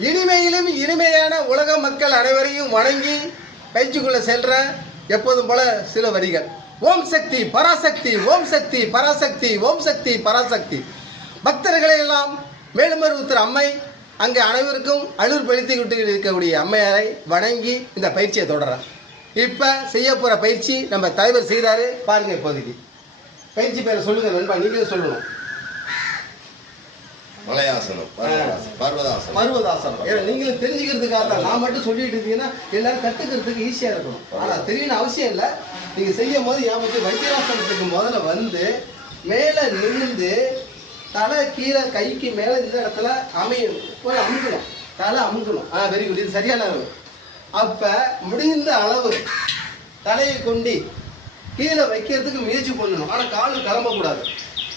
இனிமையிலும் இனிமையான உலக மக்கள் அனைவரையும் வணங்கி பயிற்சிக்குள்ள செல்ற எப்போதும் போல சில வரிகள். ஓம் சக்தி பராசக்தி, ஓம் சக்தி பராசக்தி, ஓம் சக்தி பராசக்தி. பக்தர்களை எல்லாம் மேலுமருவத்தூர் அம்மை அங்கே அனைவருக்கும் அழுர் பழித்து விட்டு இருக்கக்கூடிய அம்மையாரை வணங்கி இந்த பயிற்சியை தொடர்றேன். இப்போ செய்ய போகிற பயிற்சி நம்ம தலைவர் செய்கிறாரு பாருங்க. இப்போதைக்கு பயிற்சி பேரை சொல்லுங்க நண்பா, நீங்களே சொல்லணும். மலையாசனம், பர்வதாசனம். பர்வதாசனம் நீங்களும் தெரிஞ்சுக்கிறதுக்காக தான். நான் மட்டும் சொல்லிட்டு இருந்தீங்கன்னா எல்லாரும் கற்றுக்கிறதுக்கு ஈஸியாக இருக்கணும். ஆனால் தெரியணும் அவசியம் இல்லை. நீங்கள் செய்யும் போது ஏமாற்றி வைத்தியராசனத்துக்கு முதல்ல வந்து மேலே நிமிர்ந்து தலை கீழே கைக்கு மேலே இந்த இடத்துல அமுக்கணும். தலை அமுக்கணும். வெரி குட், இது சரியான அளவு. அப்போ முடிந்த அளவு தலையை கொண்டு கீழே வைக்கிறதுக்கு முயற்சி பண்ணணும். ஆனால் காலு கிளம்பக்கூடாது,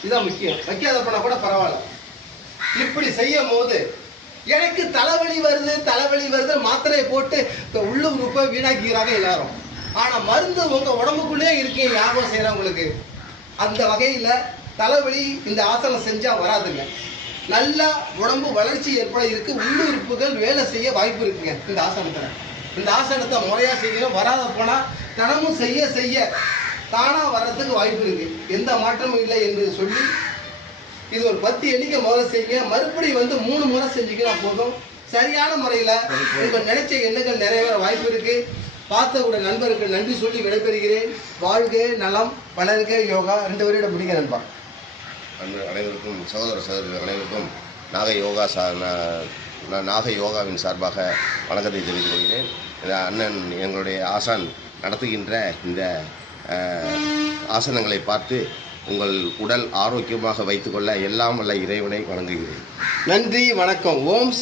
இதுதான் முக்கியம். வைக்காத பண்ணால் கூட பரவாயில்ல. இப்படி செய்யும் போது எனக்கு தலைவலி வருது மாத்திரையை போட்டு உள்ளுறுப்பை வீணாக்கிறாங்க எல்லாரும். ஆனால் மருந்து உங்கள் உடம்புக்குள்ளே இருக்கீங்க, யாரும் செய்கிறவங்களுக்கு. அந்த வகையில் தலைவலி இந்த ஆசனம் செஞ்சால் வராதுங்க. நல்லா உடம்பு வளர்ச்சி ஏற்பட இருக்கு, உள்ளுறுப்புகள் வேலை செய்ய வாய்ப்பு இருக்குங்க இந்த ஆசனத்தில். இந்த ஆசனத்தை முறையாக செய்யணும். வராத போனால் தினமும் செய்ய செய்ய தானாக வர்றதுக்கு வாய்ப்பு இருக்கு. எந்த மாற்றமும் இல்லை என்று சொல்லி இது ஒரு 10 எண்ணிக்கை முதல்ல செய்யுங்க. மறுபடியும் 3 முறை செஞ்சுக்கினா போதும். சரியான முறையில் உங்கள் நினைச்ச எண்ணங்கள் நிறைவேற வாய்ப்பு இருக்கு. பார்த்த கூட நண்பருக்கு நன்றி சொல்லி விடைபெறுகிறேன். வாழ்க நலம், வளர்க யோகா. 2 வரையோட முடிங்க நண்பா. அனைவருக்கும் சகோதர சகோதரிகள் அனைவருக்கும் நாக யோகாவின் சார்பாக வணக்கத்தை தெரிவித்துக் கொள்கிறேன். அண்ணன் எங்களுடைய ஆசான் நடத்துகின்ற இந்த ஆசனங்களை பார்த்து உங்கள் உடல் ஆரோக்கியமாக வைத்துக்கொள்ள எல்லாம் வல்ல இறைவனை வணங்குகிறேன். நன்றி, வணக்கம். ஓம்